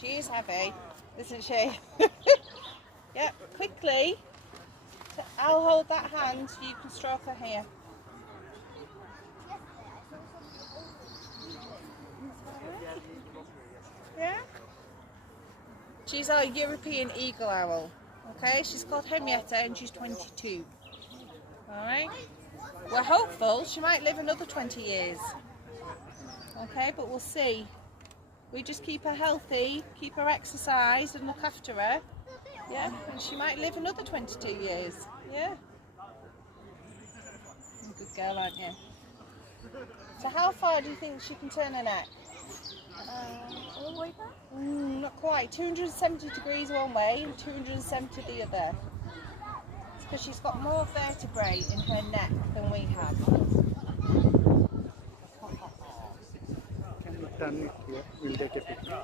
She is heavy, isn't she? Yeah, quickly. I'll hold that hand so you can stroke her here. Yeah? She's our European eagle owl. Okay, she's called Henrietta and she's 22. Alright? We're hopeful she might live another 20 years. Okay, but we'll see. We just keep her healthy, keep her exercised and look after her. Yeah, and she might live another 22 years. Yeah. You're a good girl, aren't you? So how far do you think she can turn her neck? All the way back? Not quite. 270 degrees one way and 270 the other. It's because she's got more vertebrae in her neck than we have. Can we turn it here? We'll take a picture.